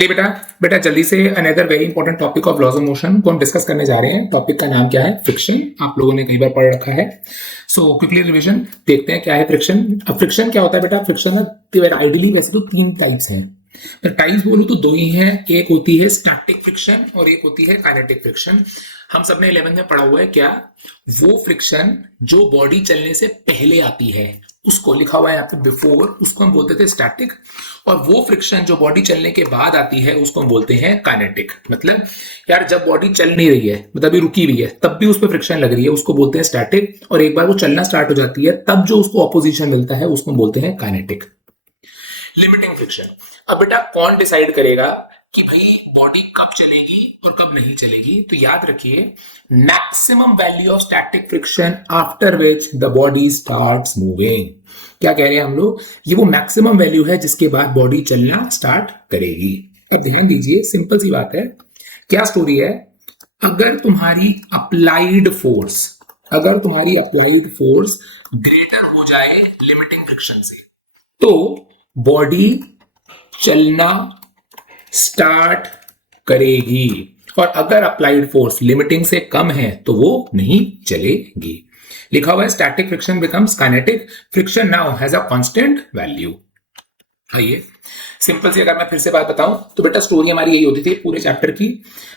चलिए बेटा बेटा जल्दी से another very important topic of laws of motion को हम डिस्कस करने जा रहे हैं। टॉपिक का नाम क्या है? फ्रिक्शन। आप लोगों ने कई बार पढ़ रखा है। सो क्विकली रिवीजन देखते हैं क्या है फ्रिक्शन। अब फ्रिक्शन क्या होता है बेटा? फ्रिक्शन आइडियली वैसे तो तीन टाइप्स हैं, तो टाइप्स बोलूं तो दो ही हैं। एक होती है स्टैटिक फ्रिक्शन और एक होती है काइनेटिक फ्रिक्शन। हम सबने 11th में पढ़ा हुआ है क्या? वो फ्रिक्शन जो बॉडी चलने से पहले आती है उसको लिखा हुआ है यहाँ पे बिफोर, उसको हम बोलते थे स्टैटिक। और वो फ्रिक्शन जो बॉडी चलने के बाद आती है उसको हम बोलते हैं काइनेटिक। मतलब यार जब बॉडी चल नहीं रही है, मतलब अभी रुकी हुई है, तब भी उस पर फ्रिक्शन लग रही है, उसको बोलते हैं स्टैटिक। और एक बार वो चलना स्टार्ट हो जाती है तब जो उसको ऑपोजिशन मिलता है उसको हम बोलते हैं काइनेटिक। Limiting friction. अब बेटा कौन डिसाइड करेगा कि भाई बॉडी कब चलेगी और कब नहीं चलेगी? तो याद रखिए, maximum value of static friction after which the body starts moving. क्या कह रहे हैं हम लोग? ये वो मैक्सिमम वैल्यू है जिसके बाद बॉडी चलना स्टार्ट करेगी। अब ध्यान दीजिए, सिंपल सी बात है। क्या स्टोरी है? अगर तुम्हारी अप्लाइड फोर्स ग्रेटर हो जाए लिमिटिंग फ्रिक्शन से, तो बॉडी चलना स्टार्ट करेगी। और अगर अप्लाइड फोर्स लिमिटिंग से कम है तो वो नहीं चलेगी। लिखा हुआ है static friction becomes kinetic friction now has a constant value. आइए सिंपल सी अगर मैं फिर से बात बताऊं तो बेटा स्टोरी हमारी यही होती थी पूरे चैप्टर की।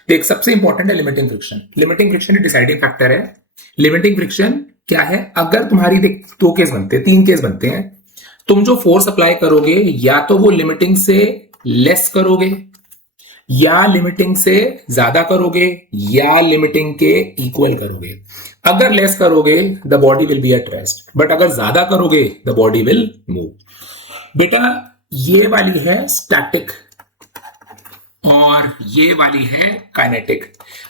देख, सबसे इंपॉर्टेंट है limiting friction. Limiting friction deciding factor है। लिमिटिंग फ्रिक्शन क्या है? अगर तुम्हारी देख दो केस बनते हैं, तीन केस बनते हैं। तुम जो फोर्स अप्लाई करोगे या तो वो लिमिटिंग से लेस करोगे, या लिमिटिंग से ज्यादा करोगे, या लिमिटिंग के इक्वल करोगे। अगर लेस करोगे the body will be at rest, but अगर ज्यादा करोगे द बॉडी विल मूव। बेटा ये वाली है स्टैटिक और ये वाली है काइनेटिक।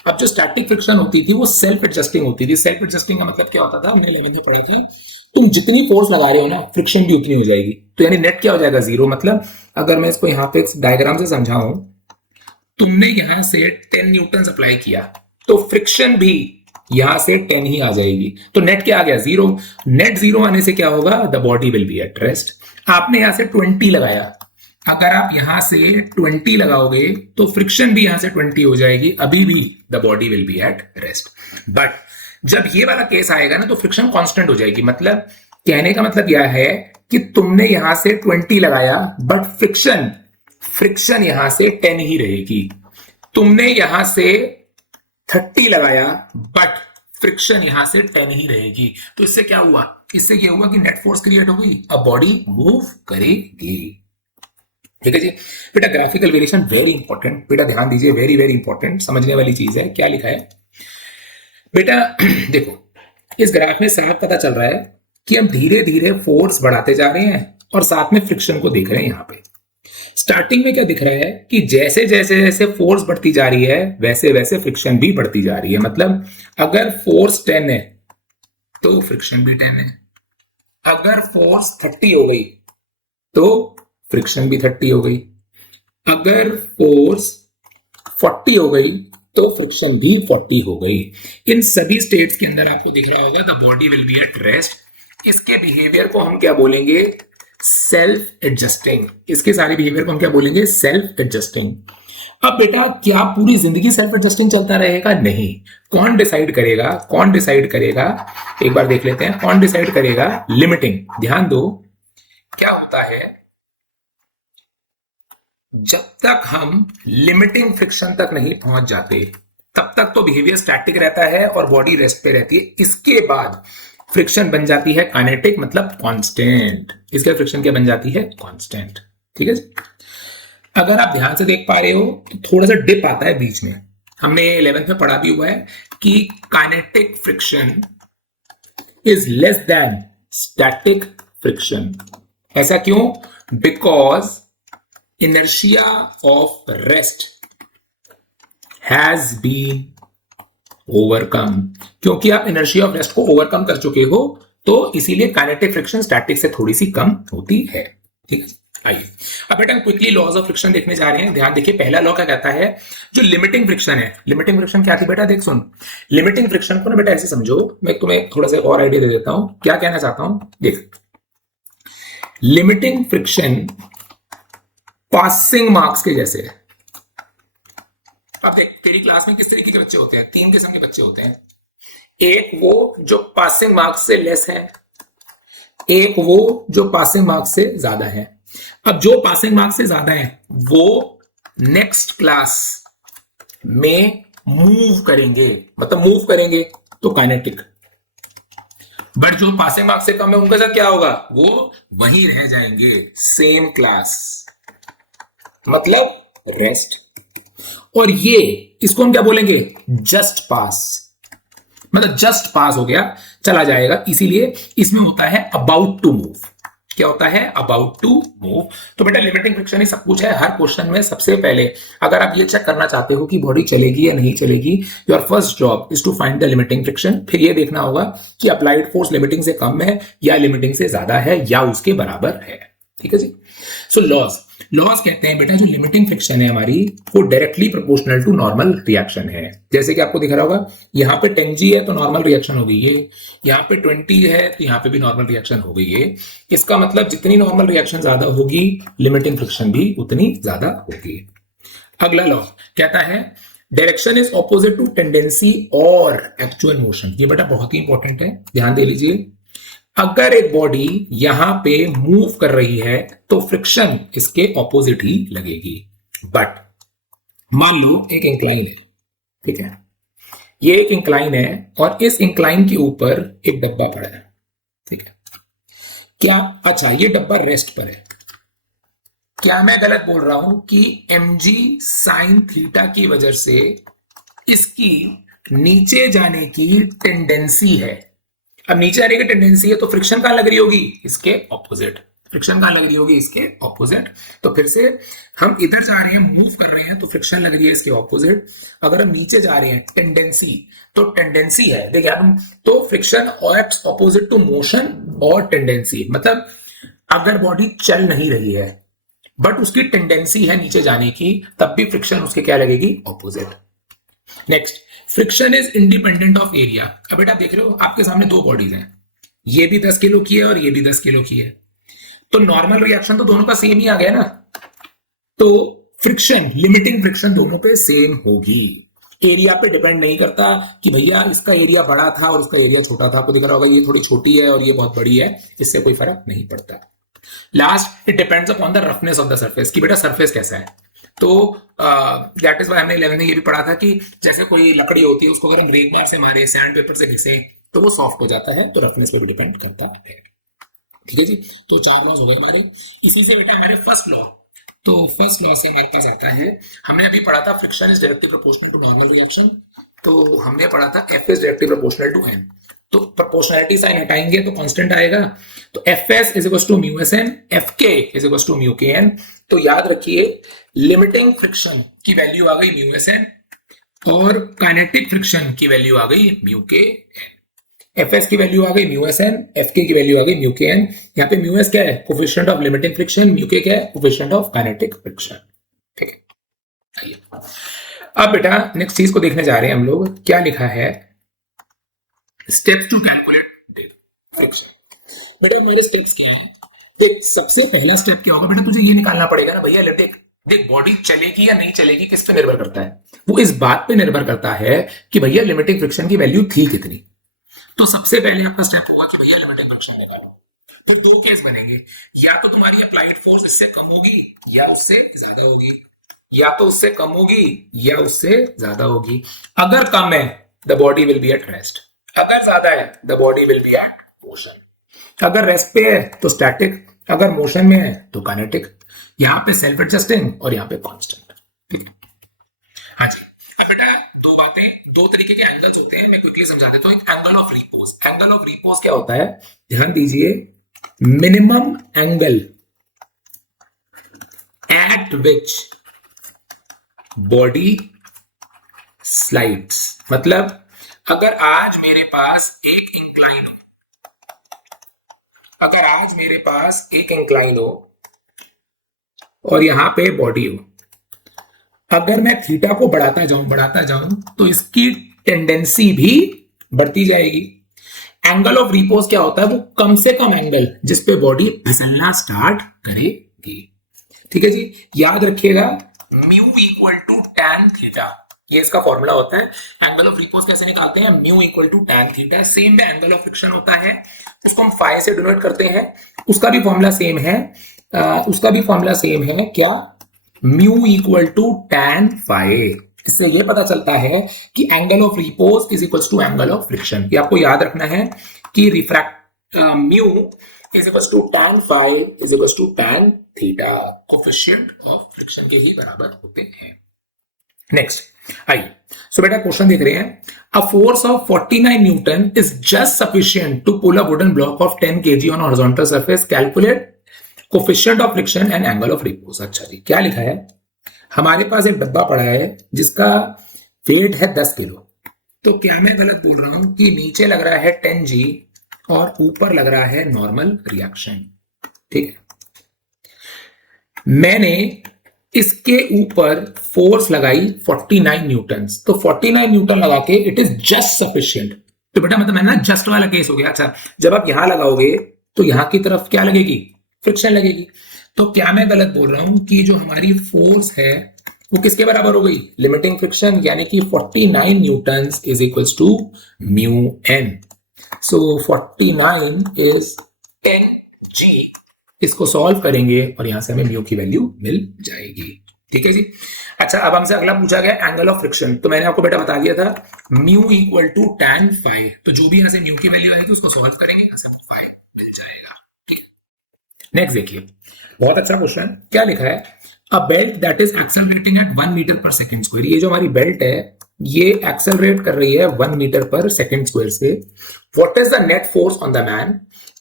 अब जो स्टैटिक फ्रिक्शन होती थी वो सेल्फ एडजस्टिंग होती थी। सेल्फ एडजस्टिंग का मतलब क्या होता था? हमने 11th में पढ़ा था, तुम जितनी फोर्स लगा रहे हो ना, फ्रिक्शन भी उतनी हो जाएगी। तो यानी नेट क्या हो जाएगा? जीरो। मतलब अगर मैं इसको यहां पे डायग्राम से समझाऊं, तुमने यहां से 10 न्यूटन अप्लाई किया तो फ्रिक्शन भी यहां से 10 ही आ जाएगी। तो नेट क्या आ गया? जीरो। नेट जीरो आने से क्या होगा? The body will be at rest. आपने यहां से 20 लगाया, अगर आप यहां से 20 लगाओगे तो फ्रिक्शन भी यहां से 20 हो जाएगी, अभी भी the body will be at rest. But जब ये वाला केस आएगा ना तो फ्रिक्शन कांस्टेंट हो जाएगी। मतलब कहने का मतलब यह है कि तुमने यहां से 20 लगाया बट फ्रिक्शन यहां से 10 ही रहेगी। तुमने यहां से 30 लगाया बट फ्रिक्शन यहां से 10 ही रहेगी। तो इससे क्या हुआ? इससे क्या हुआ कि नेट फोर्स क्रिएट हो गई, अब बॉडी मूव करेगी। ठीक है जी। बेटा ग्राफिकल वेरिएशन वेरी इंपॉर्टेंट। बेटा ध्यान दीजिए, वेरी वेरी इंपॉर्टेंट, समझने वाली चीज है। क्या लिखा है बेटा? देखो इस ग्राफ में साफ पता चल रहा है कि हम धीरे धीरे फोर्स बढ़ाते जा रहे हैं और साथ में फ्रिक्शन को देख रहे हैं। यहां पे स्टार्टिंग में क्या दिख रहा है कि जैसे जैसे जैसे फोर्स बढ़ती जा रही है वैसे वैसे फ्रिक्शन भी बढ़ती जा रही है। मतलब अगर फोर्स 10 है तो फ्रिक्शन भी 10 है। अगर फोर्स 30 हो गई तो फ्रिक्शन भी 30 हो गई। अगर फोर्स 40 हो गई तो फ्रिक्शन भी 40 हो गई। इन सभी स्टेट्स के अंदर आपको दिख रहा होगा the body will be at rest. इसके बिहेवियर को हम क्या बोलेंगे? Self adjusting. इसके सारे बिहेवियर को हम क्या बोलेंगे? Self adjusting. अब बेटा क्या पूरी जिंदगी सेल्फ एडजस्टिंग चलता रहेगा? नहीं। कौन डिसाइड करेगा? कौन डिसाइड करेगा? एक बार देख लेते हैं कौन डिसाइड करेगा। लिमिटिंग। ध्यान दो, क्या होता है जब तक हम लिमिटिंग फ्रिक्शन तक नहीं पहुंच जाते तब तक तो बिहेवियर स्टैटिक रहता है और बॉडी रेस्ट पे रहती है। इसके बाद फ्रिक्शन बन जाती है काइनेटिक, मतलब कांस्टेंट। इसके फ्रिक्शन क्या बन जाती है? कांस्टेंट। ठीक है। अगर आप ध्यान से देख पा रहे हो तो थोड़ा सा डिप आता है बीच में। हमने 11th में पढ़ा भी हुआ है कि kinetic friction is less than static friction. ऐसा क्यों? Because inertia of rest has been overcome। क्योंकि आप inertia of rest को ओवरकम कर चुके हो तो इसीलिए काइनेटिक फ्रिक्शन स्टैटिक से थोड़ी सी कम होती है। ठीक है। आइए अब बेटा क्विकली लॉज ऑफ फ्रिक्शन देखने जा रहे हैं। ध्यान देखिए, पहला लॉ क्या कहता है? जो लिमिटिंग फ्रिक्शन है, लिमिटिंग फ्रिक्शन क्या थी बेटा? देख सुन, लिमिटिंग फ्रिक्शन को ना बेटा ऐसे समझो, मैं तुम्हें थोड़ा सा और आइडिया दे देता हूं क्या कहना चाहता हूं। देख, लिमिटिंग फ्रिक्शन पासिंग मार्क्स के जैसे है। अब देख, तेरी क्लास में किस तरीके के बच्चे होते हैं? 3 किस्म के बच्चे होते हैं। एक वो जो पासिंग मार्क्स से लेस है, एक वो जो पासिंग मार्क्स से ज्यादा है। अब जो पासिंग मार्क्स से ज्यादा है वो नेक्स्ट क्लास में मूव करेंगे, मतलब मूव करेंगे तो काइनेटिक। बट जो पासिंग मार्क्स से कम है उनका साथ क्या होगा? वो वहीं रह जाएंगे, सेम क्लास, मतलब रेस्ट। और ये, इसको हम क्या बोलेंगे? जस्ट पास, मतलब जस्ट पास हो गया, चला जाएगा। इसीलिए इसमें होता है अबाउट टू मूव। क्या होता है? About to move. तो बेटा लिमिटिंग फ्रिक्शन ही सब कुछ है। हर क्वेश्चन में सबसे पहले अगर आप ये चेक करना चाहते हो कि बॉडी चलेगी या नहीं चलेगी, your first job is to find the limiting friction. फिर ये देखना होगा कि अप्लाइड फोर्स लिमिटिंग से कम है या लिमिटिंग से ज्यादा है या उसके बराबर है। ठीक है जी। सो लॉज कहते हैं बेटा जो लिमिटिंग फ्रिक्शन है हमारी वो directly proportional to normal reaction है। जैसे कि आपको दिख रहा होगा यहाँ पे 10 G है तो नॉर्मल रिएक्शन हो गई है, यहाँ पे 20 है तो यहाँ पे भी नॉर्मल रिएक्शन हो गई है। इसका मतलब जितनी नॉर्मल रिएक्शन ज्यादा होगी लिमिटिंग फ्रिक्शन भी उतनी ज्यादा होगी। अगला लॉ कहता है direction is opposite to tendency और एक्चुअल मोशन। ये बेटा बहुत ही इंपॉर्टेंट है, ध्यान दे लीजिए। अगर एक बॉडी यहां पे मूव कर रही है तो फ्रिक्शन इसके ऑपोजिट ही लगेगी। बट मान लो एक इंक्लाइन है, ठीक है, ये एक इंक्लाइन है और इस इंक्लाइन के ऊपर एक डब्बा पड़ा है, ठीक है। क्या, अच्छा ये डब्बा रेस्ट पर है। क्या मैं गलत बोल रहा हूं कि mg sin थीटा की वजह से इसकी नीचे जाने की टेंडेंसी है? अब नीचे आने की टेंडेंसी है तो फ्रिक्शन कहां लग रही होगी? इसके ऑपोजिट। फ्रिक्शन कहां लग रही होगी? इसके ऑपोजिट। तो फिर से हम इधर जा रहे हैं, मूव कर रहे हैं तो फ्रिक्शन लग रही है इसके ऑपोजिट। अगर हम नीचे जा रहे हैं टेंडेंसी, तो टेंडेंसी है, देखिए हम, तो friction acts opposite to motion और टेंडेंसी। मतलब अगर बॉडी चल नहीं रही है बट उसकी टेंडेंसी है नीचे जाने की, तब भी फ्रिक्शन उसके क्या लगेगी? Opposite. Next, friction is independent of area. अब बेटा देख रहे हो आपके सामने दो बॉडीज हैं, ये भी 10 किलो की है और ये भी 10 किलो की है, तो नॉर्मल रिएक्शन तो दोनों का सेम ही आ गया ना। तो फ्रिक्शन, लिमिटिंग फ्रिक्शन दोनों पे सेम होगी। एरिया पे डिपेंड नहीं करता कि भैया इसका एरिया बड़ा था और इसका एरिया छोटा था। आपको दिख रहा होगा ये थोड़ी छोटी है और ये बहुत बड़ी है, इससे कोई फर्क नहीं पड़ता। Last, it depends upon the roughness of the surface, कि बेटा सरफेस कैसा है। तो दैट इज व्हाई हमने 11th में ये भी पढ़ा था कि जैसे कोई लकड़ी होती है उसको अगर हम रेगमार से मारे, सैंड पेपर से घिसे तो वो सॉफ्ट हो जाता है, तो रफनेस पे भी डिपेंड करता है। ठीक है जी। तो 4 लॉज हो गए हमारे। इसी से बेटा हमारे फर्स्ट लॉ, तो फर्स्ट लॉ से हमारे पास आता है, हमने अभी पढ़ा था friction is directly proportional to normal reaction, तो हमने पढ़ा था F is directly proportional to M. तो प्रोपोर्शनलिटी साइन हटाएंगे तो कांस्टेंट आएगा, तो F S is equal to mu S N, F K is equal to mu K N. तो याद रखिए लिमिटिंग फ्रिक्शन की वैल्यू आ गई म्यू एस एन और काइनेटिक फ्रिक्शन की वैल्यू आ गई mu K N. F S की वैल्यू आ गई म्यू एस एन, एफ के की वैल्यू आ गई म्यू के एन। यहाँ पे म्यू एस क्या है? Coefficient of limiting friction, mu के क्या है? Coefficient of kinetic friction. ठीक है, आइए अब बेटा नेक्स्ट चीज को देखने जा रहे हैं हम लोग। क्या लिखा है? Steps to calculate friction. बेटा हमारे स्टेप्स क्या है? देख सबसे पहला स्टेप क्या होगा बेटा, तुझे ये निकालना पड़ेगा ना भैया, देख बॉडी चलेगी या नहीं चलेगी किस पे निर्भर करता है? वो इस बात पे निर्भर करता है कि भैया लिमिटिंग फ्रिक्शन की वैल्यू थी कितनी। तो सबसे पहले आपका स्टेप होगा कि भैया लिमिटिंग फ्रिक्शन निकालो। तो दो केस बनेंगे, या तो तुम्हारी अप्लाइड फोर्स इससे कम होगी या उससे ज्यादा होगी, या तो उससे कम होगी या उससे ज्यादा होगी। अगर कम है the body will be at rest, अगर ज्यादा है the body will be at motion. अगर रेस्ट पे है तो स्टैटिक, अगर मोशन में है तो काइनेटिक। यहां पे सेल्फ एडजस्टिंग और यहां पे कांस्टेंट। ठीक है, हाँ जी। अब बेटा दो बातें, दो तरीके के एंगल्स होते हैं, मैं क्विकली समझा देता हूं। एक angle of repose. Angle of repose क्या होता है? ध्यान दीजिए, minimum angle at which body slides. मतलब अगर आज मेरे पास एक इंक्लाइन हो, अगर आज मेरे पास एक इंक्लाइन हो और यहां पे बॉडी हो, अगर मैं थीटा को बढ़ाता जाऊं तो इसकी टेंडेंसी भी बढ़ती जाएगी। एंगल ऑफ रिपोज क्या होता है? वो कम से कम एंगल जिस पे बॉडी फिसलना स्टार्ट करेगी। ठीक है जी, याद रखिएगा mu equal to tan theta. ये इसका फॉर्मूला होता है। एंगल ऑफ रिपोज कैसे निकालते हैं, mu equal to tan theta. Same में एंगल ऑफ फ्रिक्शन होता है, उसको हम फाई से डिनोट करते हैं, उसका भी फॉर्मूला सेम है। उसका भी फॉर्मूला सेम है क्या, mu equal to tan phi. इससे ये पता चलता है कि angle of repose is equal to angle of friction. ये आपको याद रखना है कि refract mu is equal to tan phi is equal to tan theta, coefficient of friction के ही बराबर होते हैं। नेक्स्ट आइए, सो बेटा क्वेश्चन देख रहे हैं, a force of 49 newton is just sufficient to pull a wooden block of 10 kg on horizontal surface, calculate coefficient of friction and angle of repose. अच्छा जी, क्या लिखा है, हमारे पास एक डब्बा पड़ा है जिसका वेट है 10 किलो। तो क्या मैं गलत बोल रहा हूं कि नीचे लग रहा है 10G और ऊपर लग रहा है नॉर्मल रिएक्शन? ठीक है, मैंने इसके ऊपर फोर्स लगाई 49 न्यूटन, तो 49 न्यूटन लगा के इट इज जस्ट सफिशिएंट। तो बेटा मतलब है ना, जस्ट वाला केस हो गया। अच्छा, जब आप यहां लगाओगे तो यहां की तरफ क्या लगेगी, फ्रिक्शन लगेगी। तो क्या मैं गलत बोल रहा हूं कि जो हमारी फोर्स है वो किसके बराबर हो गई, लिमिटिंग फ्रिक्शन, यानी कि 49 newton is equals to mu N. So 49 is 10G। इसको सॉल्व करेंगे और यहां से हमें म्यू की वैल्यू मिल जाएगी। ठीक है जी। अच्छा, अब हमसे अगला पूछा गया एंगल ऑफ फ्रिक्शन। तो मैंने आपको बेटा बता दिया था mu equal to tan phi. तो जो भी यहां से म्यू की वैल्यू आएगी उसको सॉल्व करेंगे, यहां से फाई मिल जाएगा। ठीक है, नेक्स्ट देखिए, बहुत अच्छा क्वेश्चन। क्या लिखा है, a belt that is accelerating at 1 metre per second square. ये जो हमारी बेल्ट है ये एक्सेलरेट कर रही है 1 मीटर पर सेकंड स्क्वायर से। What is the net force on the man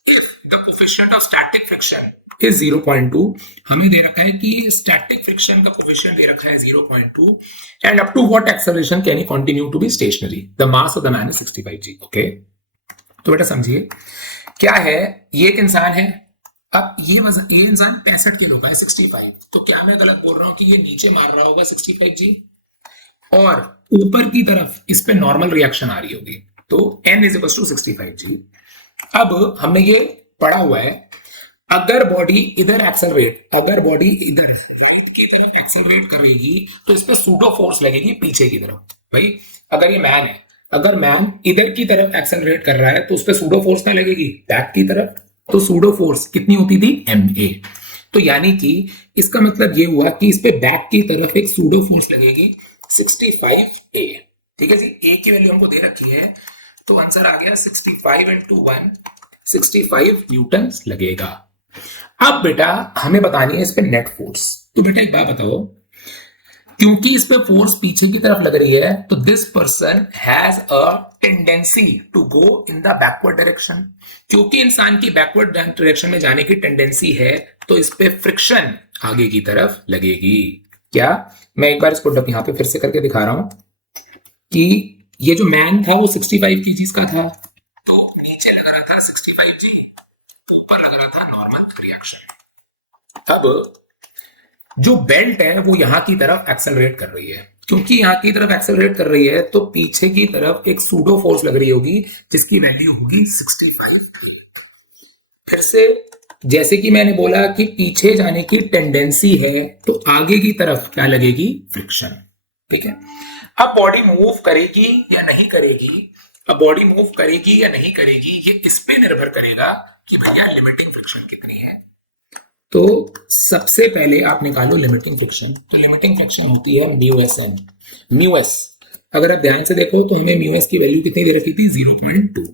if the coefficient of static friction is 0.2। हमें दे रखा है कि static friction का coefficient दे रखा है 0.2 and up to what acceleration can he continue to be stationary, the mass of the man is 65G। Okay, तो बेटा समझिए क्या है, ये एक इंसान है, अब ये इंसान 65 किलो का है, 65। तो क्या मैं गलत बोल रहा हूं कि ये नीचे मार रहा होगा 65G और ऊपर की तरफ इस पे नॉर्मल रिएक्शन आ रही होगी, तो n is equal to 65G। अब हमने ये पढ़ा हुआ है, अगर बॉडी इधर एक्सेलरेट, अगर बॉडी इधर राइट की तरफ एक्सेलरेट करेगी तो इस पे सूडो फोर्स लगेगी पीछे की तरफ। भाई अगर ये मैन है, अगर मैन इधर की तरफ एक्सेलरेट कर रहा है तो उस पे सूडो फोर्स क्या लगेगी, बैक की तरफ। तो सूडो फोर्स कितनी होती थी, MA। तो यानी कि इसका मतलब ये हुआ कि इस पे बैक की तरफ एक सूडो फोर्स लगेगी 65A। ठीक है जी, A की वैल्यू हमको दे रखी है, तो आंसर आ गया 65 इंटू 1, 65 न्यूटन लगेगा। अब बेटा हमें बतानी है इस पे नेट फोर्स। तो बेटा एक बात बताओ, क्योंकि इस पे फोर्स पीछे की तरफ लग रही है तो this person has a tendency to go in the backward direction. क्योंकि इंसान की बैकवर्ड डायरेक्शन में जाने की टेंडेंसी है तो इस पे फ्रिक्शन आगे की तरफ लगेगी। क्या, मैं एक बार इसको यहां पे फिर से करके दिखा रहा हूं कि ये जो मैन था वो 65 kg का था, तो नीचे लग रहा था 65G, ऊपर लग रहा था नॉर्मल रिएक्शन। अब जो बेल्ट है वो यहां की तरफ एक्सेलरेट कर रही है, क्योंकि यहां की तरफ एक्सेलरेट कर रही है तो पीछे की तरफ एक सूडो फोर्स लग रही होगी जिसकी वैल्यू होगी 65K। फिर से जैसे कि मैंने बोला कि पीछे जाने की टेंडेंसी है तो आगे की तरफ क्या लगेगी, फ्रिक्शन। ठीक है, अब बॉडी मूव करेगी या नहीं करेगी, अब बॉडी मूव करेगी या नहीं करेगी ये इस पे निर्भर करेगा कि भैया लिमिटिंग फ्रिक्शन कितनी है। तो सबसे पहले आप निकालो लिमिटिंग फ्रिक्शन। तो लिमिटिंग फ्रिक्शन होती है mu S N. Mu S अगर आप ध्यान से देखो तो हमें म्यू एस की वैल्यू कितनी दे रखी थी, 0.2।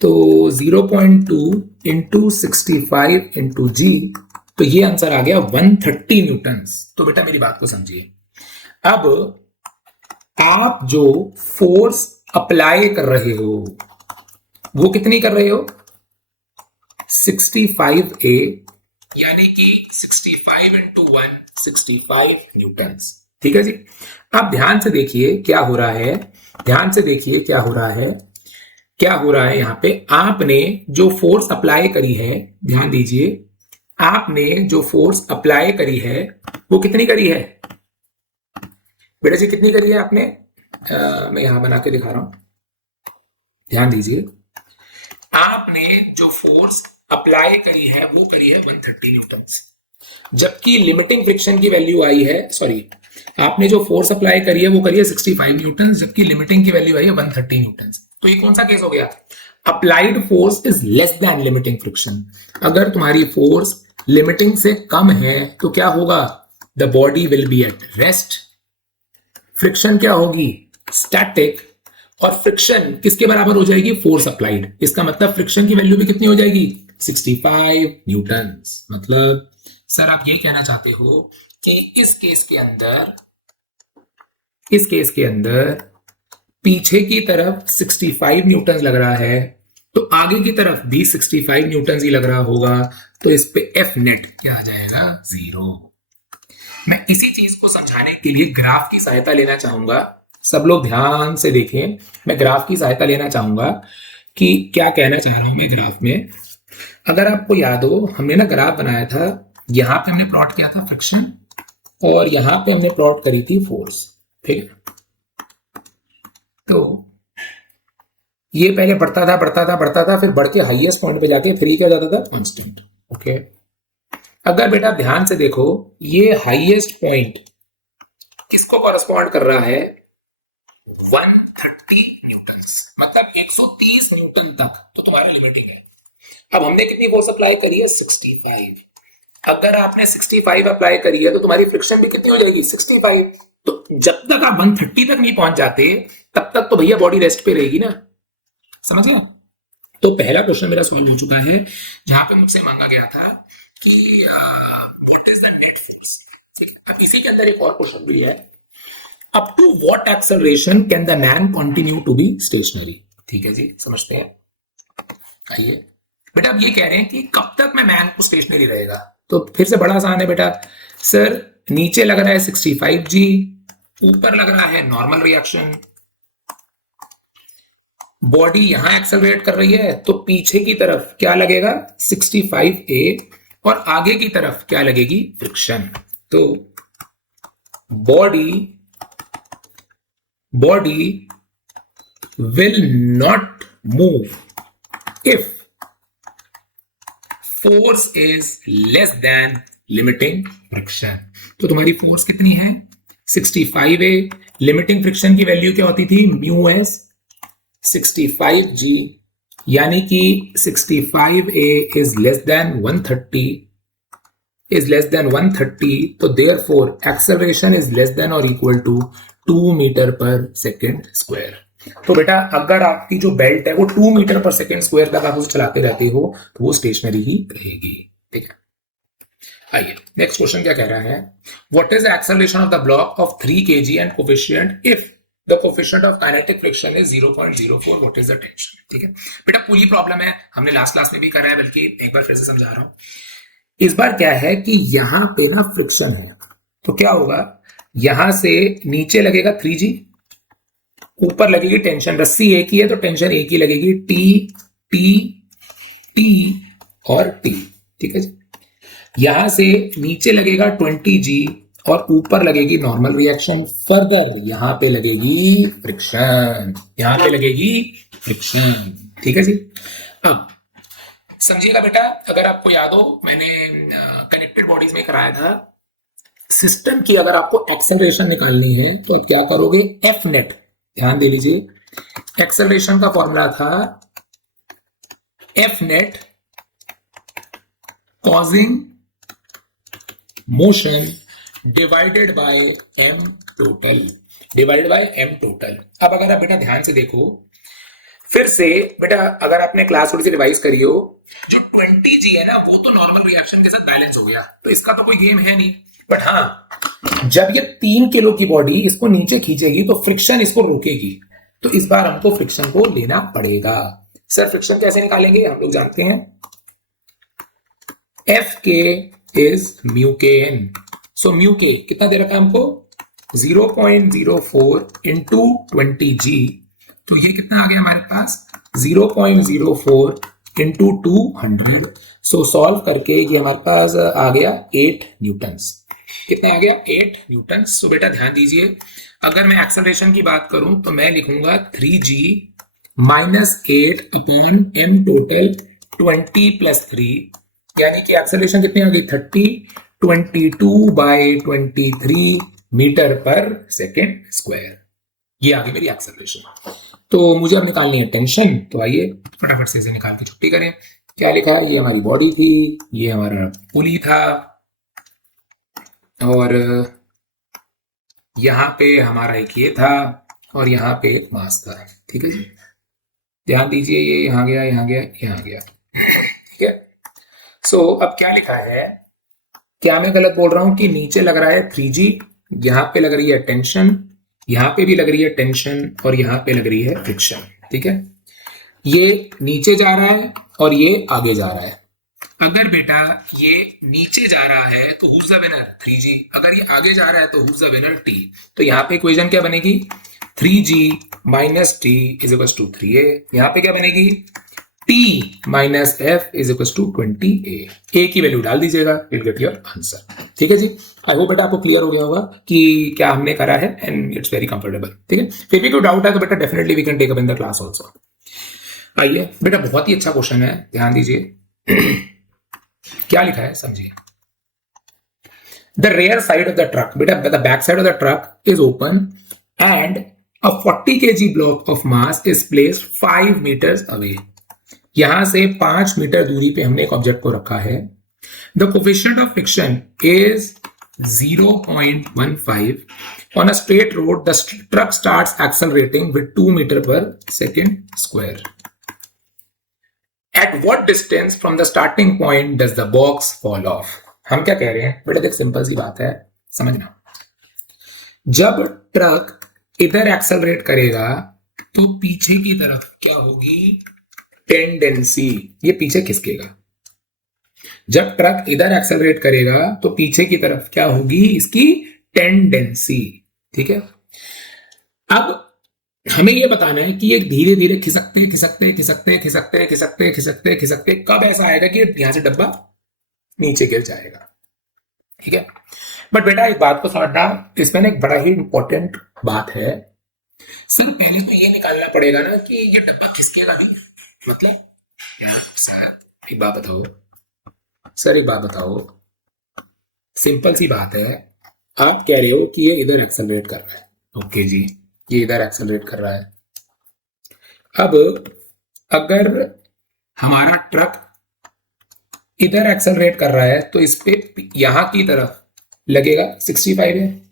तो 0.2 इंटू 65 इंटू जी, तो ये आंसर आ गया 130 न्यूटन। तो बेटा मेरी बात को समझिए, अब आप जो फोर्स अप्लाई कर रहे हो वो कितनी कर रहे हो, 65A, यानी कि 65 इंटू 1, 65 न्यूटन। ठीक है जी। अब ध्यान से देखिए क्या हो रहा है, ध्यान से देखिए क्या हो रहा है, क्या हो रहा है यहां पे। आपने जो फोर्स अप्लाई करी है, ध्यान दीजिए, आपने जो फोर्स अप्लाई करी है वो कितनी करी है बेटा जी, कितनी करी है आपने, मैं यहां बना के दिखा रहा हूं, ध्यान दीजिए। आपने जो फोर्स अप्लाई करी है वो करी है 130 न्यूटन। जबकि लिमिटिंग फ्रिक्शन की वैल्यू आई है, सॉरी, आपने जो फोर्स अप्लाई करी है वो करी है 65 न्यूटन, जबकि लिमिटिंग की वैल्यू आई है 130 न्यूटन। तो ये कौन सा केस हो गया? Applied force is less than limiting friction. अगर तुम्हारी फोर्स लिमिटिंग से कम है तो क्या होगा? The body will be at rest. Friction क्या होगी? स्टैटिक। और फ्रिक्शन किसके बराबर हो जाएगी? Force applied. इसका मतलब फ्रिक्शन की वैल्यू भी कितनी हो जाएगी? 65 न्यूटन। मतलब सर आप ये कहना चाहते हो कि इस केस के अंदर पीछे की तरफ 65 न्यूटन लग रहा है, तो आगे की तरफ भी 65 न्यूटन ही लग रहा होगा, तो इस पे एफ नेट क्या आ जाएगा? 0। मैं इसी चीज को समझाने के लिए ग्राफ की सहायता लेना चाहूंगा। सब लोग ध्यान से देखें, मैं ग्राफ की सहायता लेना चाहूंगा कि क्या कहना चाह रहा हूं मैं ग्राफ में। अगर आपको याद हो, हमने ना ग्राफ बनाया था, यहां पे हमने प्लॉट किया था फ्रिक्शन और यहां पे हमने प्लॉट करी थी फोर्स, ठीक है। तो ये पहले बढ़ता था, फिर बढ़ के हाईएस्ट पॉइंट पे जाके फिर ये क्या जाता था? कांस्टेंट। ओके, अगर बेटा ध्यान से देखो, ये हाईएस्ट पॉइंट किसको कॉरस्पॉन्ड कर रहा है? 130 न्यूटन, मतलब 130 न्यूटन तक तो तुम्हारी लिमिटिंग है। अब हमने कितनी फोर्स अप्लाई करी है? 65। अगर आपने 65 अप्लाई करी है तो तुम्हारी फ्रिक्शन भी कितनी हो जाएगी? 65। तो जब तक आप 130 तक नहीं पहुंच जाते तब तक तो भैया बॉडी रेस्ट पे रहेगी ना, समझ गया? तो पहला क्वेश्चन मेरा सॉल्व हो चुका है, जहां पे मुझसे मांगा गया था कि what is the net force. ठीक है, अब इसी के अंदर एक और क्वेश्चन भी है, up to what acceleration can the man continue to be stationary. ठीक है जी, समझते हैं। आइए बेटा, अब ये कह रहे हैं कि कब तक मैं मैन को स्टेशनरी रहेगा। तो फिर से बड़ा आसान है बेटा, सर नीचे लग रहा है 65 जी, ऊपर लग रहा है नॉर्मल रिएक्शन, बॉडी यहां एक्सेलरेट कर रही है तो पीछे की तरफ क्या लगेगा? 65A, और आगे की तरफ क्या लगेगी? फ्रिक्शन। तो body will not move if force is less than limiting friction. तो तुम्हारी फोर्स कितनी है? 65A। लिमिटिंग फ्रिक्शन की वैल्यू क्या होती थी? म्यू एस 65G, यानी कि 65A इज लेस देन 130, तो therefore acceleration is less than और इक्वल टू 2 मीटर पर सेकेंड स्क्वायर। तो बेटा अगर आपकी जो बेल्ट है वो 2 मीटर पर सेकेंड स्क्वायर तक आप उसे चलाते रहते हो तो वो स्टेशनरी ही रहेगी। ठीक है, आइए नेक्स्ट क्वेश्चन क्या कह रहा है, what is the acceleration of the block of 3 kg and coefficient if the coefficient of kinetic friction is 0.04, what is the tension. ठीक है बेटा, पूरी प्रॉब्लम है, हमने लास्ट क्लास में भी करा है, बल्कि एक बार फिर से समझा रहा हूं। इस बार क्या है कि यहां पे ना फ्रिक्शन है, तो क्या होगा, यहां से नीचे लगेगा 3G, ऊपर लगेगी टेंशन, रस्सी एक ही है तो टेंशन एक ही लगेगी, टी और टी। ठीक है जी, यहां से नीचे लगेगा 20G और ऊपर लगेगी नॉर्मल रिएक्शन, फर्दर यहां पे लगेगी फ्रिक्शन, ठीक है जी। अब समझिएगा बेटा, अगर आपको याद हो मैंने कनेक्टेड बॉडीज में कराया था, सिस्टम की अगर आपको एक्सेलरेशन निकालनी है तो क्या करोगे? एफ नेट, ध्यान दे लीजिए, एक्सेलरेशन का फॉर्मूला था F net causing motion divided by M total. अब अगर आप बेटा ध्यान से देखो, फिर से बेटा अगर आपने क्लास थोड़ी सी रिवाइज करी हो, जो 20G है ना वो तो नॉर्मल रिएक्शन के साथ बैलेंस हो गया, तो इसका तो कोई गेम है नहीं। बट हाँ, जब ये 3 किलो की बॉडी इसको नीचे खींचेगी तो फ्रिक्शन इसको रोकेगी, तो इस बार हमको फ्रिक्शन को लेना पड़ेगा। सर फ्रिक्शन कैसे निकालेंगे? हम लोग जानते हैं F K is mu K N. So mu के कितना दे रखा है हमको? 0.04 इंटू 20G, तो ये कितना आ गया हमारे पास? 0.04 इंटू 200। सो सॉल्व करके ये हमारे पास आ गया 8 न्यूटन्स। कितना आ गया? 8 न्यूटन्स। सो बेटा ध्यान दीजिए, अगर मैं एक्सेलरेशन की बात करूं तो मैं लिखूंगा 3G minus 8 upon m total 20 plus 3, यानी कि एक्सेलरेशन कितनी आ गई? 30, 22/23 मीटर पर सेकेंड स्क्वायर। ये आ गई मेरी एक्सेलरेशन। तो मुझे अब निकालनी है टेंशन, तो आइए फटाफट से इसे निकाल के छुट्टी करें। क्या लिखा है, ये हमारी बॉडी थी, ये हमारा पुली था, और यहाँ पे हमारा एक ये था, और यहाँ पे एक मास था। ठीक है जी, ध्यान दीजिए, ये यहाँ गया, यहाँ गया, यहाँ गया। ठीक है, सो अब क्या लिखा है, क्या मैं गलत बोल रहा हूं कि नीचे लग रहा है 3G, यहां पे लग रही है टेंशन, यहां पे भी लग रही है टेंशन, और यहां पे लग रही है फ्रिक्शन। ठीक है, ये नीचे जा रहा है और ये आगे जा रहा है। अगर बेटा ये नीचे जा रहा है तो हुज द विनर 3G, अगर ये आगे जा रहा है तो हुज द विनर T। तो यहाँ पे इक्वेशन क्या बनेगी, 3G minus T is equal to 3A। यहाँ पे क्या बनेगी, T minus F is equal to 20A। A की वैल्यू डाल दीजिएगा, विल गेट योर आंसर। ठीक है जी, आई होप बेटा आपको क्लियर हो गया होगा कि क्या हमने करा है, एंड इट्स वेरी कंफर्टेबल। ठीक है, फिर भी कोई डाउट है तो बेटा definitely we can take up in the class also. आइए बेटा, बहुत ही अच्छा क्वेश्चन है, ध्यान दीजिए। क्या लिखा है समझिए, the rear side of the truck, बेटा the back side of the truck is open and a 40 kg block of mass is placed 5 meters away. यहां से 5 मीटर दूरी पे हमने एक ऑब्जेक्ट को रखा है। The coefficient of friction is 0.15 on a straight road, the truck starts accelerating with 2 meter per second square. At what distance from the starting point does the box fall off? हम क्या कह रहे हैं बेटा, देख सिंपल सी बात है, समझना। जब ट्रक इधर एक्सेलरेट करेगा तो पीछे की तरफ क्या होगी, टेंडेंसी, ये पीछे खिसकेगा। जब ट्रक इधर एक्सेलरेट करेगा तो पीछे की तरफ क्या होगी, इसकी टेंडेंसी। ठीक है, अब हमें यह बताना है कि ये धीरे धीरे खिसकते खिसकते खिसकते खिसकते खिसकते खिसकते खिसकते कब ऐसा आएगा कि यहां से डब्बा नीचे गिर जाएगा। ठीक है, बट बेटा एक बात को समझना, इसमें एक बड़ा ही इंपॉर्टेंट बात है। सर पहले तो ये निकालना पड़ेगा ना कि ये डब्बा खिसकेगा भी, मतलब सर एक बात बताओ, सर एक बात बताओ, सिंपल सी बात है, आप कह रहे हो कि ये इधर एक्सेलरेट कर रहा है, ओके जी, ये इधर एक्सेलरेट कर रहा है। अब अगर हमारा ट्रक इधर एक्सेलरेट कर रहा है तो इस पे यहां की तरफ लगेगा 65 है,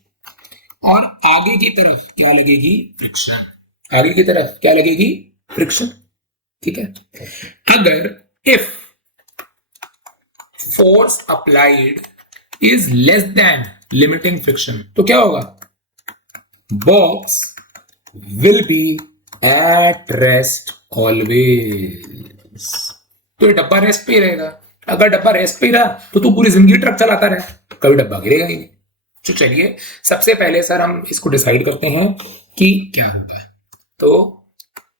और आगे की तरफ क्या लगेगी, फ्रिक्शन। आगे की तरफ क्या लगेगी, फ्रिक्शन। ठीक है, अगर if force applied is less than limiting friction तो क्या होगा, box will be at rest always। तो ये डब्बा रेस्ट पे ही रहेगा। अगर डब्बा रेस्ट पे ही रहा तो पूरी जिंदगी ट्रक चलाता रहे, कभी डब्बा गिरेगा ही नहीं। तो चलिए सबसे पहले सर हम इसको डिसाइड करते हैं कि क्या होता है। तो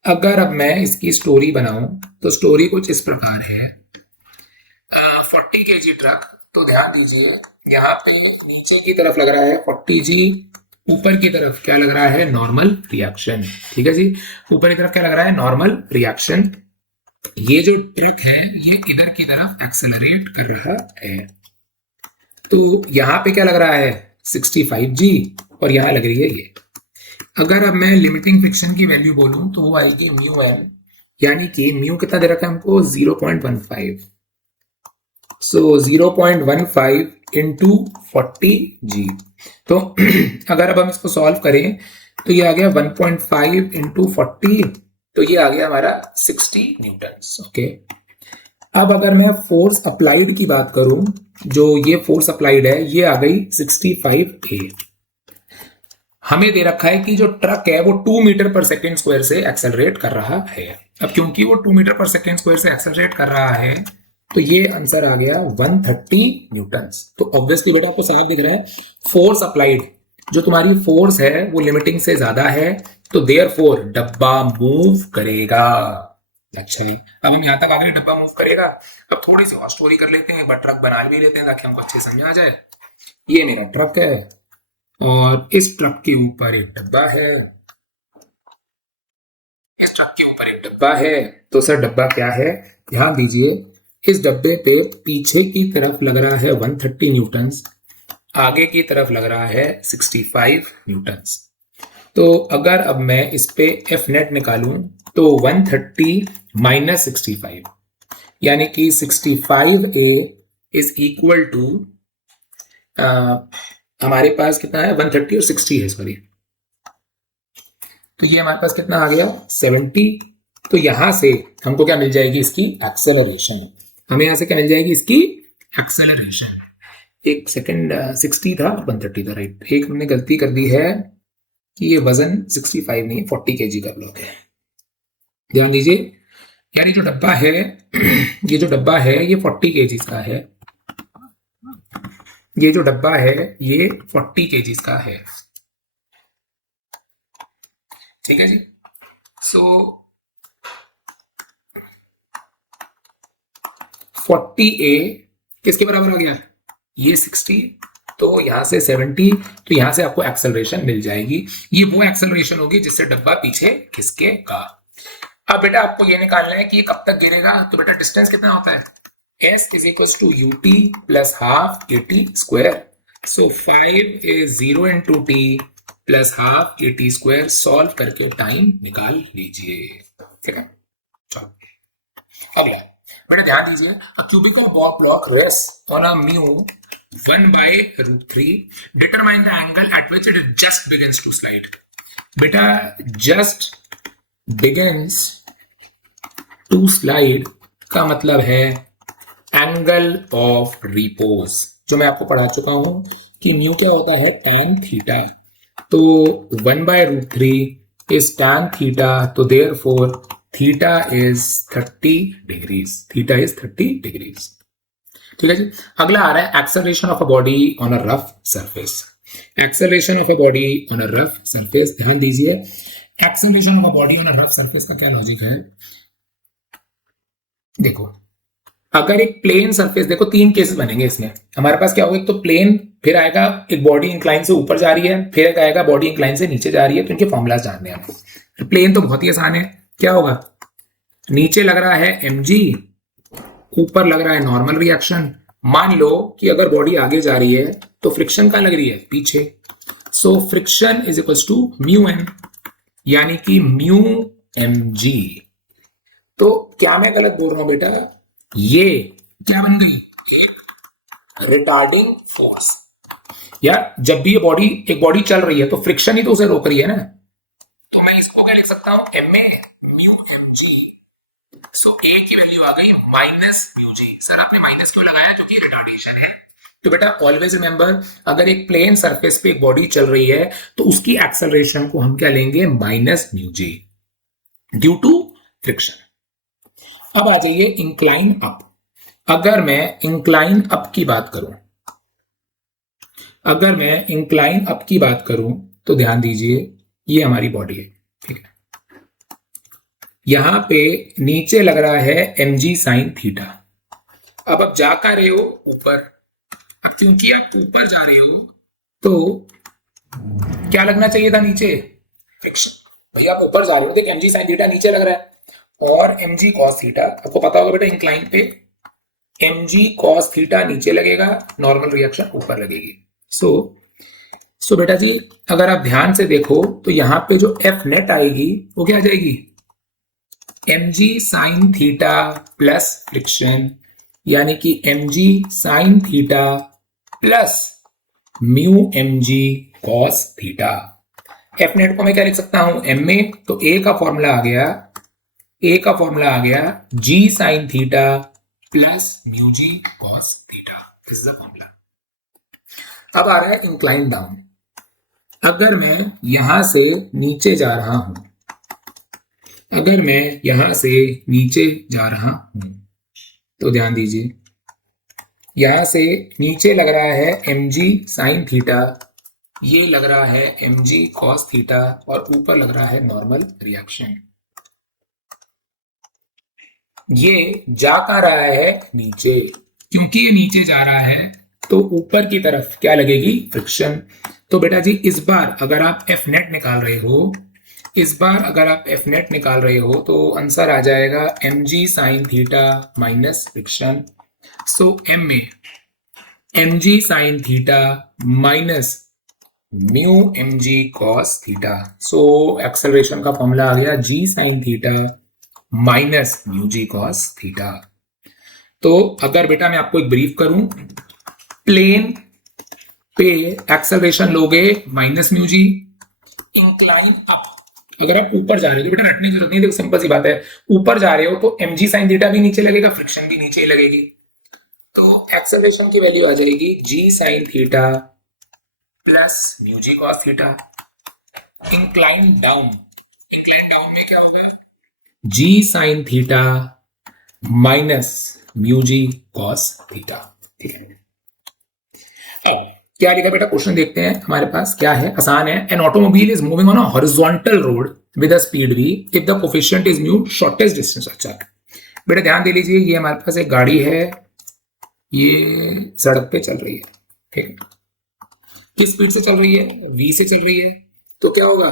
अगर अब मैं इसकी स्टोरी बनाऊं तो स्टोरी कुछ इस प्रकार है। 40 kg ट्रक, तो ध्यान दीजिए यहाँ पे नीचे की तरफ लग रहा है 40G, ऊपर की तरफ क्या लग रहा है, नॉर्मल रिएक्शन। ठीक है जी, ऊपर की तरफ क्या लग रहा है, नॉर्मल रिएक्शन। ये जो ट्रक है ये इधर की तरफ एक्सेलरेट कर रहा है, तो यहां पे क्या लग रहा है 65G, और यहां लग रही है ये। अगर अब मैं लिमिटिंग फ्रिक्शन की वैल्यू बोलूं तो वो आएगी म्यू एम, यानी कि म्यू कितना दे रखा है हमको 0.15, सो 0.15 इंटू 40G। तो अगर अब हम इसको सॉल्व करें तो ये आ गया 1.5 इंटू 40, तो ये आ गया हमारा 60 न्यूटन्स। ओके, अब अगर मैं फोर्स अप्लाइड की बात करूं, जो ये फोर्स अप्लाइड है ये आ गई 65A। हमें दे रखा है कि जो ट्रक है वो 2 मीटर पर सेकेंड स्क्वायर से एक्सेलरेट कर रहा है। अब क्योंकि वो 2 मीटर पर सेकेंड स्क्वायर से एक्सेलरेट कर रहा है तो ये आंसर आ गया 130 न्यूटन्स। तो ऑब्वियसली बेटा आपको साफ दिख रहा है, फोर्स अप्लाइड, जो तुम्हारी फोर्स है वो लिमिटिंग से ज्यादा है, तो देयरफॉर डब्बा मूव करेगा। अच्छा, अब हम यहां तक आ गए, डब्बा मूव करेगा। अब थोड़ी सी और स्टोरी कर लेते हैं, बट ट्रक बना भी लेते हैं ताकि हमको अच्छे समझ आ जाए। ये मेरा ट्रक है और इस ट्रक के ऊपर एक डब्बा है, इस ट्रक के ऊपर एक डब्बा है। तो सर डब्बा क्या है, ध्यान दीजिए, इस डब्बे पे पीछे की तरफ लग रहा है 130 न्यूटन्स, आगे की तरफ लग रहा है 65 न्यूटन्स। तो अगर अब मैं इस पे एफ नेट निकालूं तो 130 माइनस 65 यानी कि 65A इज इक्वल टू, हमारे पास कितना है 130 और 60 है, सॉरी, तो ये हमारे पास कितना आ गया 70। तो यहां से हमको क्या मिल जाएगी, इसकी एक्सेलरेशन। हमें यहां से क्या मिल जाएगी, इसकी एक्सेलरेशन। एक सेकंड, 60 था 130 था, राइट। एक हमने गलती कर दी है कि ये वजन 65 नहीं 40 kg का ब्लॉक है। ध्यान दीजिए यार, ये जो डब्बा है ये जो डब्बा है ये 40 kg का है, ये जो डब्बा है ये 40 kg का है, ठीक है जी। सो 40A किसके बराबर हो गया, ये 60, तो यहां से 70, तो यहां से आपको एक्सेलरेशन मिल जाएगी। ये वो एक्सेलरेशन होगी जिससे डब्बा पीछे खिसकेगा। अब बेटा आपको ये निकालना है कि ये कब तक गिरेगा। तो बेटा डिस्टेंस कितना होता है, s is equal to ut plus half at square. So 5 is 0 into t plus half at square. Solve करके टाइम निकाल लीजिए, ठीक है। चलो अगला बेटा ध्यान दीजिए, a cubical ball block rest on a mu 1/√3, determine the angle at which it just begins to slide. बेटा जस्ट बिगिंस टू स्लाइड का मतलब है एंगल ऑफ रिपोज, जो मैं आपको पढ़ा चुका हूं कि म्यू क्या होता है, tan थीटा। तो 1/√3 इज tan थीटा, तो therefore theta is 30 degrees, theta is 30 degrees, ठीक है जी। अगला आ रहा है acceleration of a body on a rough surface. Acceleration of a body on a rough surface, ध्यान दीजिए acceleration of a body on a rough surface का क्या logic है। देखो अगर एक प्लेन सरफेस, देखो तीन केसेस बनेंगे इसमें हमारे पास, क्या होगा, एक तो प्लेन, फिर आएगा एक बॉडी इंक्लाइन से ऊपर जा रही है, फिर एक आएगा बॉडी इंक्लाइन से नीचे जा रही है। तो इनके फॉर्मूलाज जानने हैं हमें। प्लेन तो बहुत ही आसान है, क्या होगा, नीचे लग रहा है mg, ऊपर लग रहा है नॉर्मल रिएक्शन। मान लो कि अगर बॉडी आगे जा रही है तो फ्रिक्शन कहां लग रही है, पीछे। So friction is equal to mu M, यानी कि म्यू mg। तो क्या मैं गलत बोल रहा हूं बेटा, ये क्या बन गई, एक रिटार्डिंग फोर्स। यार जब भी ये बॉडी, एक बॉडी चल रही है तो फ्रिक्शन ही तो उसे रोक रही है ना। तो मैं इसको क्या लिख सकता हूं, m a mu m g. So a की वैल्यू आ गई माइनस म्यू जी। सर आपने माइनस क्यों लगाया, क्योंकि रिटार्डेशन है। तो बेटा ऑलवेज रिमेंबर, अगर एक प्लेन सरफेस पे एक बॉडी चल रही है तो उसकी एक्सेलरेशन को हम क्या लेंगे, minus mu g, due to friction. अब आ जाइए इंक्लाइन अप। अगर मैं इंक्लाइन अप की बात करूं, अगर मैं इंक्लाइन अप की बात करूं तो ध्यान दीजिए ये हमारी बॉडी है, ठीक है। यहां पे नीचे लग रहा है mg साइन थीटा। अब आप जा कर रहे हो ऊपर, अब क्योंकि आप ऊपर जा रहे हो तो क्या लगना चाहिए था, नीचे, फ्रिक्शन। भैया आप ऊपर जा रहे हो, देख mg साइन थीटा नीचे लग रहा है और mg cos थीटा, आपको पता होगा बेटा इंक्लाइन पे mg cos थीटा नीचे लगेगा, नॉर्मल रिएक्शन ऊपर लगेगी। सो बेटा जी अगर आप ध्यान से देखो तो यहां पे जो एफ नेट आएगी वो क्या आ जाएगी, mg sign theta plus friction, यानी कि mg sign theta plus mu mg cos theta. F net को मैं क्या लिख सकता हूं, ma, तो a का फॉर्मूला आ गया, a का फॉर्मूला आ गया g sine theta plus mu g cos theta, this is the formula. अब आ रहा है इंक्लाइन डाउन। अगर मैं यहां से नीचे जा रहा हूं, अगर मैं यहां से नीचे जा रहा हूं तो ध्यान दीजिए यहां से नीचे लग रहा है mg साइन थीटा, ये लग रहा है mg cos थीटा और ऊपर लग रहा है नॉर्मल रिएक्शन। ये जा का रहा है नीचे, क्योंकि ये नीचे जा रहा है तो ऊपर की तरफ क्या लगेगी, फ्रिक्शन। तो बेटा जी इस बार अगर आप एफ नेट निकाल रहे हो इस बार अगर आप एफ नेट निकाल रहे हो तो आंसर आ जाएगा m g sine theta minus friction. So m में m g sine theta minus mu m g cos theta. So acceleration का फॉर्मूला आ गया g sine theta minus mu g cos theta. तो अगर बेटा मैं आपको एक ब्रीफ करूं, प्लेन पे एक्सेलरेशन लोगे माइनस म्यू जी, इंक्लाइन अप अगर आप ऊपर जा रहे हो तो बेटा रटने की जरूरत नहीं, देखो सिंपल सी बात है, ऊपर जा रहे हो तो एम जी साइन थीटा भी नीचे लगेगा, फ्रिक्शन भी नीचे ही लगेगी। तो एक्सेलरेशन की वैल्यू आ जाएगी जी sine theta plus mu g cos theta. Incline down में क्या होगा, g sine theta minus mu g cos theta. ठीक है, अब क्या लिखा बेटा, क्वेश्चन देखते हैं हमारे पास क्या है, आसान है। An automobile is moving on a horizontal road with a speed v if the coefficient is mu shortest distance. अच्छा बेटा ध्यान दे लीजिए, ये हमारे पास एक गाड़ी है, ये सड़क पे चल रही है, ठीक है, किस स्पीड से चल रही है, v से चल रही है। तो क्या होगा,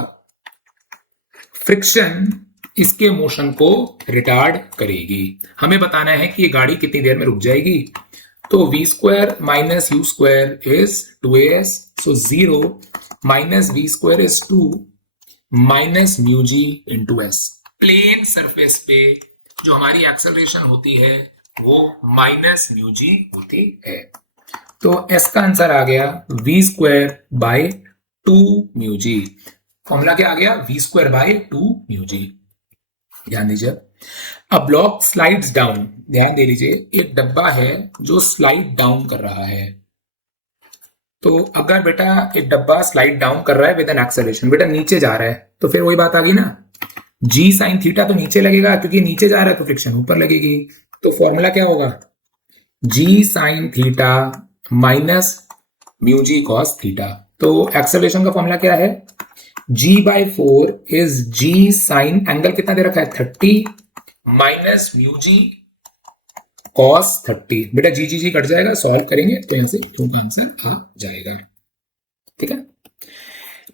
फ्रिक्शन इसके मोशन को रिटार्ड करेगी। हमें बताना है कि ये गाड़ी कितनी देर में रुक जाएगी। तो v square minus u square is 2as, so 0 minus v square is 2 minus mu g into s. Plane surface पे जो हमारी एक्सेलरेशन होती है वो माइनस म्यू जी होती है। तो एस का आंसर आ गया v square by 2 mu g. Formula क्या आ गया, v square by 2 mu g. ध्यान दीजिए, अ ब्लॉक स्लाइड्स डाउन, ध्यान दे लीजिए, एक डब्बा है जो स्लाइड डाउन कर रहा है। तो अगर बेटा एक डब्बा स्लाइड डाउन कर रहा है विद एन एक्सेलरेशन, बेटा नीचे जा रहा है, तो फिर वही बात आ गई ना, जी साइन थीटा तो नीचे लगेगा, क्योंकि नीचे जा रहा है तो फ्रिक्शन ऊपर लगेगी। तो फॉर्मूला क्या होगा, g sine theta minus mu g cos theta. तो एक्सेलरेशन का फॉर्मूला क्या है, g by 4 is g sine, angle कितना दे रखा है 30 माइनस म्यू जी कॉस 30। बेटा जी कट जाएगा, सॉल्व करेंगे तो यहां से क्यों का आंसर आ जाएगा। ठीक है,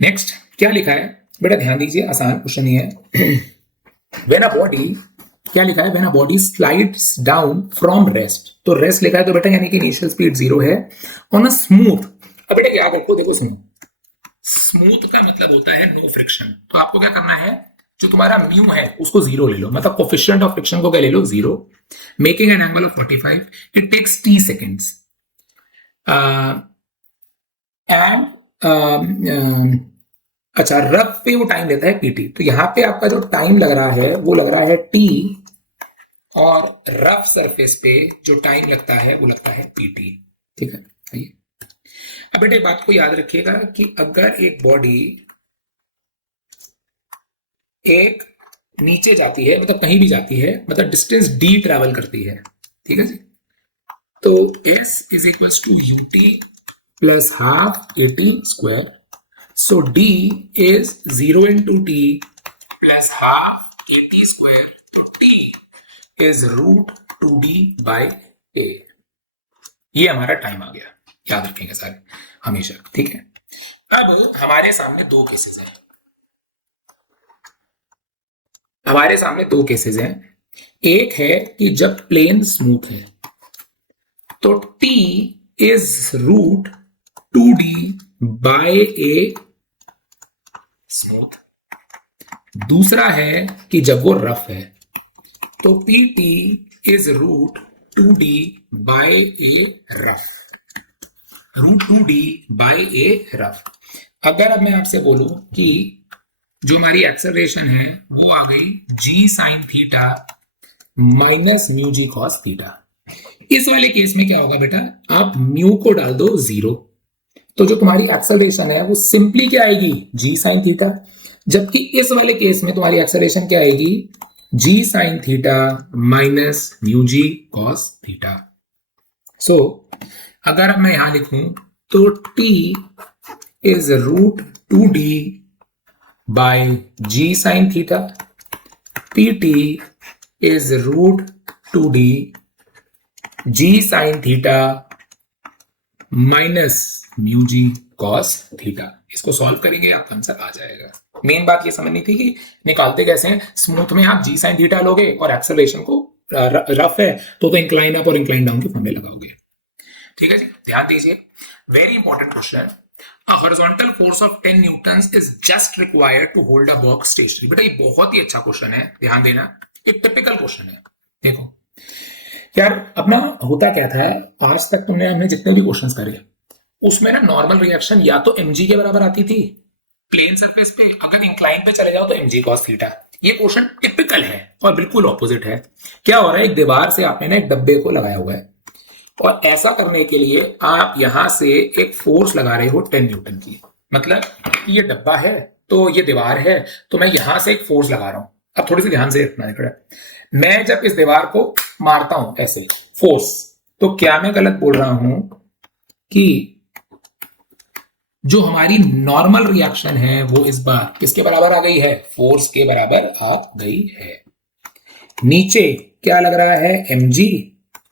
नेक्स्ट क्या लिखा है बेटा, ध्यान दीजिए, आसान क्वेश्चन ही है। व्हेन अ बॉडी, क्या लिखा है, when a body slides down from rest, तो रेस्ट लिखा है तो बेटा यानी कि इनिशियल स्पीड 0 है, ऑन अ स्मूथ। अब बेटा याद रखो, देखो स्मूथ का मतलब होता है नो फ्रिक्शन। तो आपको क्या करना है, जो तुम्हारा म्यू है उसको 0 ले लो, मतलब कोफिशिएंट ऑफ फ्रिक्शन को क्या ले लो 0, making an angle of 45, it takes t seconds and अच्छा रफ पे वो टाइम लेता है pt। तो यहां पे आपका जो टाइम लग रहा है वो लग रहा है t, और रफ सरफेस पे जो टाइम लगता है वो लगता है pt। ठीक है, आइए अब बेटा एक बात को याद रखिएगा कि अगर एक बॉडी एक नीचे जाती है, मतलब कहीं भी जाती है, मतलब डिस्टेंस d ट्रेवल करती है, ठीक है जी, तो s is equals to ut plus half at square. So d is 0 into t plus half at square, तो t is root 2d by a। ये हमारा टाइम आ गया, याद रखेंगे सारे हमेशा। ठीक है, अब हमारे सामने दो केसेस हैं, हमारे सामने दो केसेस हैं। एक है कि जब प्लेन स्मूथ है तो t is root 2d by A smooth. दूसरा है कि जब वो रफ है तो pt is root 2d by A rough, root 2d by A rough. अगर अब मैं आपसे बोलूं कि जो हमारी एक्सेलरेशन है वो आ गई g sine theta minus mu g cos theta, इस वाले केस में क्या होगा बेटा, आप म्यू को डाल दो 0, तो जो तुम्हारी एक्सेलरेशन है वो सिंपली क्या आएगी, g साइन थीटा। जबकि इस वाले केस में तुम्हारी एक्सेलरेशन क्या आएगी, g sine theta minus mu g cos theta. So अगर अब मैं यहां लिखूं तो t is root 2d by g sine theta, pt is root 2d g sine theta minus mu g cos theta. इसको सॉल्व करेंगे आपका आंसर आ जाएगा। मेन बात ये समझनी थी कि निकालते कैसे हैं। स्मूथ में आप जी साइन थीटा लोगे और एक्सेलरेशन को रफ है तो इंक्लाइन अप और इंक्लाइन डाउन के फॉर्मूले लगाओगे। ठीक है जी, ध्यान दीजिए, very important question. A horizontal force of 10 newtons is just required to hold a box stationary। बेटा ये बहुत ही अच्छा क्वेश्चन है, ध्यान देना, एक टिपिकल क्वेश्चन है। देखो यार, अपना होता क्या था, आज तक हमने जितने भी क्वेश्चंस करे उसमें ना नॉर्मल रिएक्शन या तो mg के बराबर आती थी प्लेन सरफेस पे, अगर इंक्लाइन पे चले जाओ तो mg cos थीटा। ये क्वेश्चन टिपिकल है और बिल्कुल ऑपोजिट है। क्या हो रहा है, एक दीवार से आपने ना एक डब्बे को लगाया हुआ है और ऐसा करने के लिए आप यहां से एक फोर्स लगा रहे हो 10 न्यूटन की। मतलब ये डब्बा है तो ये दीवार है, तो मैं यहां से एक फोर्स लगा रहा हूं। अब थोड़ी सी ध्यान से रखना है, मैं जब इस दीवार को मारता हूं ऐसे फोर्स, तो क्या मैं गलत बोल रहा हूं कि जो हमारी नॉर्मल रिएक्शन है वो इस बार किसके बराबर आ गई है, फोर्स के बराबर आ गई है। नीचे क्या लग रहा है, mg,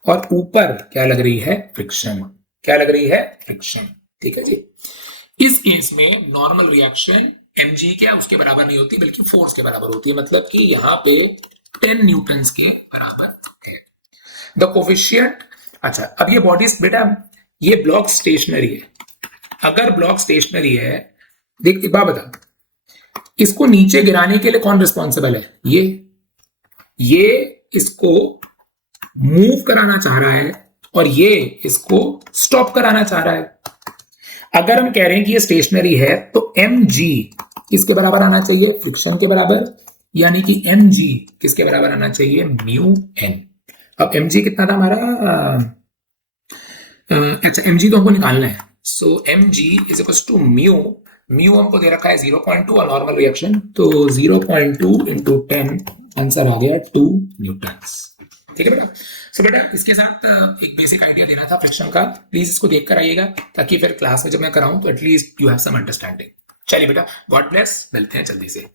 और ऊपर क्या लग रही है, फ्रिक्शन। क्या लग रही है, फ्रिक्शन। ठीक है जी। इस केस में नॉर्मल रिएक्शन mg क्या उसके बराबर नहीं होती बल्कि फोर्स के बराबर होती है, मतलब कि यहां पे 10 न्यूटन्स के बराबर है द कोफिशिएंट। अच्छा, अब ये बॉडी बेटा, ये ब्लॉक स्टेशनरी है। अगर ब्लॉक स्टेशनरी है, देख एक बात बता, इसको नीचे गिराने के लिए कौन रिस्पॉन्सिबल है, ये इसको मूव कराना चाह रहा है और ये इसको स्टॉप कराना चाह रहा है। अगर हम कह रहे हैं कि ये स्टेशनरी है तो mg किसके बराबर आना चाहिए, फ्रिक्शन के बराबर, यानी कि mg किसके बराबर आना चाहिए, म्यू n। अब mg कितना था हमारा, अच्छा mg तो हमको निकालना है, so mg is equal to mu हमको दे रखा है 0.2 और नॉर्मल रिएक्शन, तो 0.2 इंटू 10, आंसर आ गया 2 न्यूटन्स। ठीक है बेटा। सो बेटा इसके साथ एक बेसिक आइडिया देना था फ्रिक्शन का, प्लीज इसको देख कर आइएगा ताकि फिर क्लास में जब मैं कराऊं तो at least you have some understanding. चलिए बेटा, गॉड ब्लेस, मिलते हैं जल्दी से।